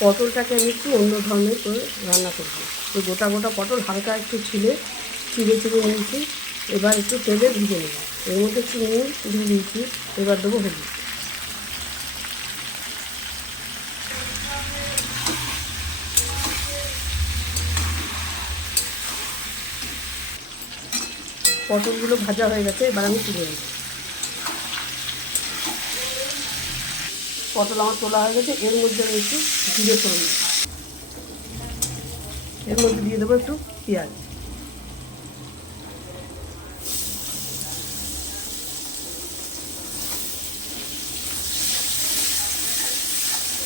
পটলটাকে আমি একটু অন্য ধরনের করে রান্না করব। তো গোটা গোটা পটল হালকা একটু ছিলে, চিড়ে চিড়ে নিয়েছি। এবার একটু তেলে ভিজে নেব। এর মধ্যে একটু নুন দিয়ে দিয়েছি। এবার দেবো হলুদ। পটলগুলো ভাজা হয়ে গেছে, এবার আমি তুলে নেব। পটল আমার তোলা হয়ে গেছে, এর মধ্যে আমি একটু জিরে নেব। এর মধ্যে দিয়ে দেবো একটু পেঁয়াজ।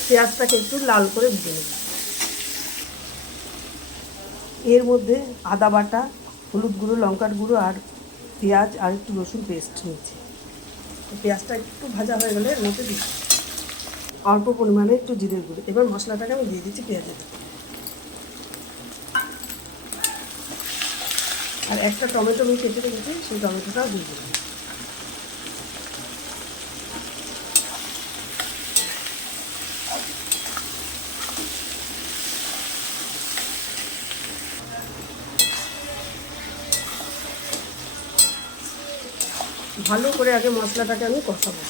পেঁয়াজটাকে একটু লাল করে ভেজে নেব। এর মধ্যে আদা বাটা, হলুদ গুঁড়ো, লঙ্কার গুঁড়ো আর পেঁয়াজ আর একটু রসুন পেস্ট নিয়েছি। পেঁয়াজটা একটু ভাজা হয়ে গেলে এর মধ্যে দিই অল্প পরিমাণে একটু জিরের গুঁড়ো। এবার মশলাটাকে আমি দিয়ে দিচ্ছি পেঁয়াজের আর একটা টমেটো আমি কেটে রেখেছি, সেই টমেটোটাও দিয়ে দিলাম। ভালো করে আগে মশলাটাকে আমি কষাবো।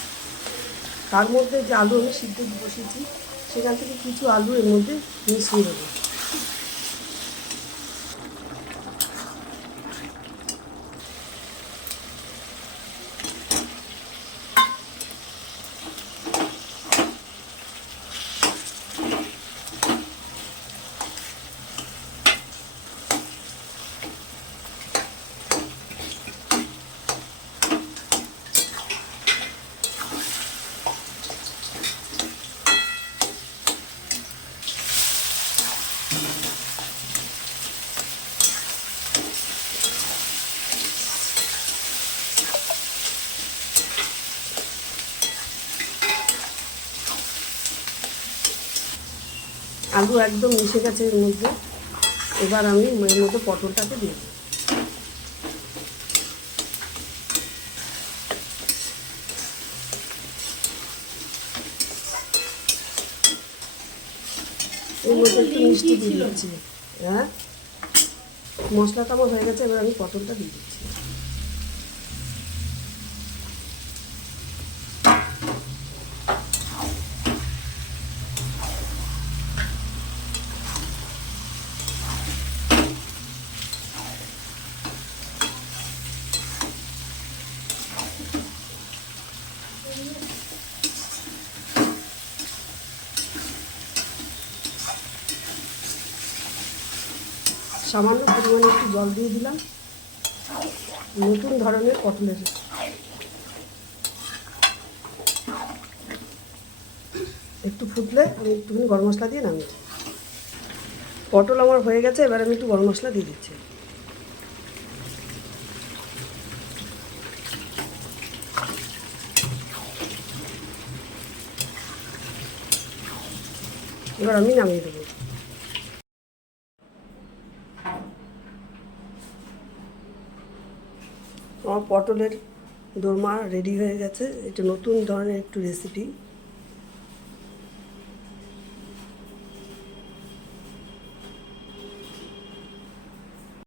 তার মধ্যে যে আলু আমি সিদ্ধ বসেছি সেখান থেকে কিছু আলু এর মধ্যে মিশিয়ে দেবো। আলু একদম মিশে গেছে এর মধ্যে। এবার আমি এর মধ্যে পটলটাকে দিয়ে দিই এর মধ্যে একটু মিষ্টি দিয়ে দিচ্ছি। হ্যাঁ? মশলাটা আমার হয়ে গেছে এবার আমি পটলটা দিয়ে দিচ্ছি। সামান্য পরিমাণে একটু জল দিয়ে দিলাম। নতুন ধরনের পটলের একটু ফুটলে আমি একটুখানি গরম মশলা দিয়ে নামিয়ে। পটল আমার হয়ে গেছে, এবার আমি একটু গরম মশলা দিয়ে দিচ্ছি। এবার আমি নামিয়ে দেবো। আমার পটলের দোরমা রেডি হয়ে গেছে। এটা নতুন ধরনের একটু রেসিপি